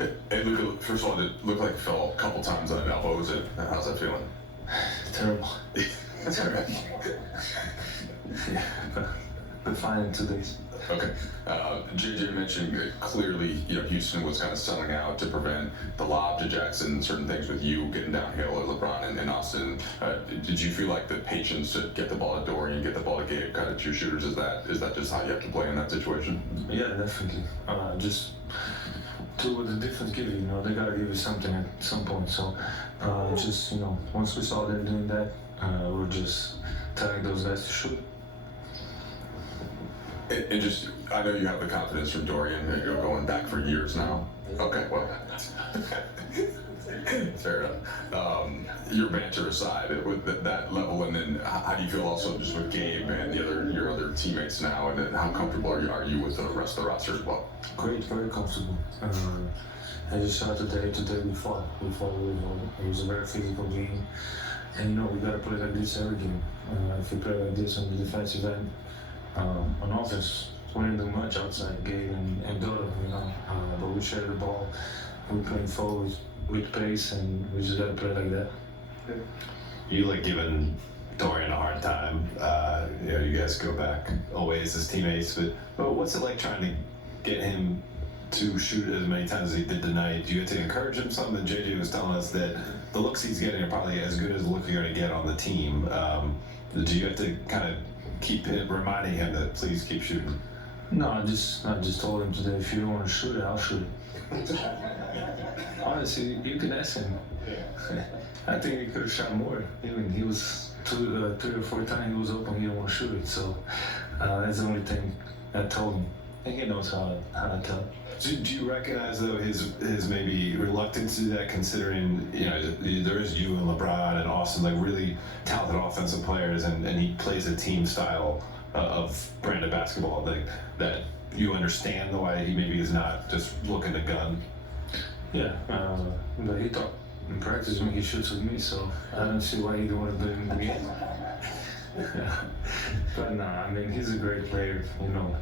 Hey, Luka, first of all, it looked like you fell a couple times on an elbow. How's that feeling? Terrible. Terrible. Yeah, but fine in 2 days. Okay. JJ mentioned clearly, Houston was kind of selling out to prevent the lob to Jackson, certain things with you getting downhill or LeBron and Austin. Did you feel like the patience to get the ball to Dorian, get the ball to Gabe, kind of two shooters, is that just how you have to play in that situation? Yeah, definitely. Just two with a different giver, they gotta give you something at some point. So just, once we saw them doing that, we're just telling those guys to shoot. And just, I know you have the confidence from Dorian, going back for years now. Okay, well, fair enough. Your banter aside, with that level, and then how do you feel also just with Gabe and your other teammates now, and then how comfortable are you with the rest of the roster as well? Great, very comfortable. I just saw today we fought really well. It was a very physical game, and we gotta play like this every game. If we play like this on the defensive end, on offense, we didn't do much outside Gabe and Dodo, but we share the ball, we're playing forward with pace, and we just gotta play like that. You like giving Dorian a hard time. You guys go back always as teammates, but what's it like trying to get him to shoot as many times as he did tonight? Do you have to encourage him some? And JJ was telling us that the looks he's getting are probably as good as the look you're going to get on the team. Do you have to kind of keep reminding him that please keep shooting? No, I just told him today, if you don't want to shoot it, I'll shoot it. Honestly, you can ask him. I think he could have shot more. Even he was 3 or 4 times he was open, he didn't want to shoot it. So that's the only thing I told him. And he knows how to tell. Do you recognize though his maybe reluctance to do that, considering there is you and LeBron and Austin, like really talented offensive players, and he plays a team style of brand of basketball, like that you understand the way he maybe is not just looking to gun. Yeah, but he thought in practice when he shoots with me, so I don't see why he don't want to do it in the game. But no, I mean, he's a great player.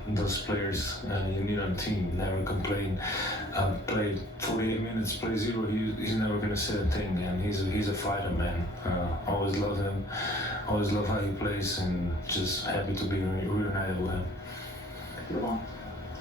Those players you need on team never complain. Play 48 minutes, play 0. He's never gonna say a thing, and he's a fighter, man. Always love him. Always love how he plays, and just happy to be reunited with him.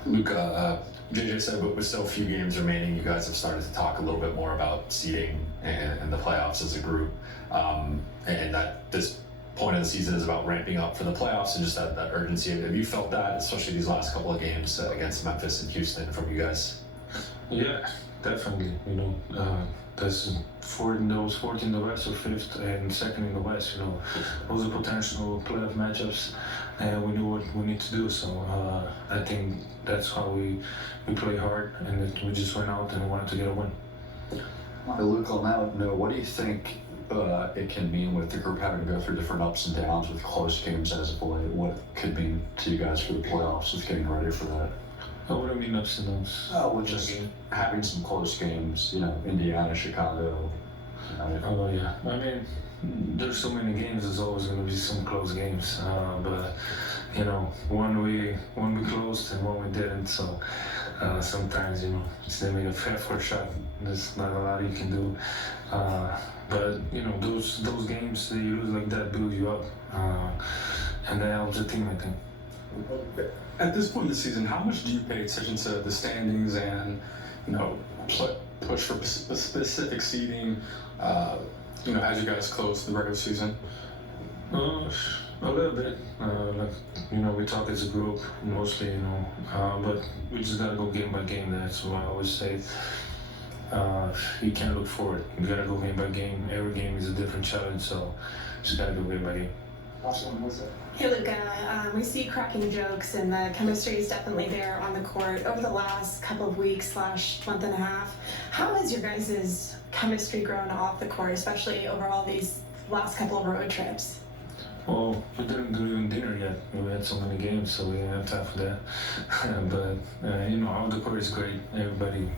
Luka, JJ said, but with so few games remaining, you guys have started to talk a little bit more about seeding and the playoffs as a group, and that this point of the season is about ramping up for the playoffs and just that urgency. Have you felt that, especially these last couple of games against Memphis and Houston, from you guys? Yeah, definitely. There's 4 in the West, or 5th and 2nd in the West. Those are potential playoff matchups, and we knew what we need to do. So I think that's how we play hard, and we just went out and wanted to get a win. Luka, on that note, what do you think it can mean with the group having to go through different ups and downs with close games as of late? What it could mean to you guys for the playoffs with getting ready for that? What do you mean ups and downs? With just having some close games, Indiana, Chicago. Oh yeah, I mean, there's so many games. There's always going to be some close games, but one we closed and one we didn't. So sometimes they make a half-court shot. There's not a lot you can do. But those games that you lose like that build you up, and that helps the team, I think. At this point in the season, how much do you pay attention to the standings and push for specific seeding? As you guys close the regular season. A little bit. We talk as a group mostly, but we just gotta go game by game. That's what I always say. You can't look forward. You gotta go game by game. Every game is a different challenge, so just gotta go game by game. Hey Luka, we see cracking jokes, and the chemistry is definitely there on the court. Over the last couple of weeks / month and a half, how has your guys' chemistry grown off the court, especially over all these last couple of road trips? Well, we didn't do even dinner yet. We had so many games, so we didn't have time for that. But off the court is great. Everybody,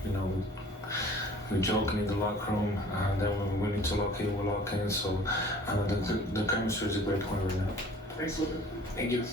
we're joking in the locker room, and then when we need to lock in, we lock in. So the chemistry is a great point right now. Thanks, Luka. Thank you.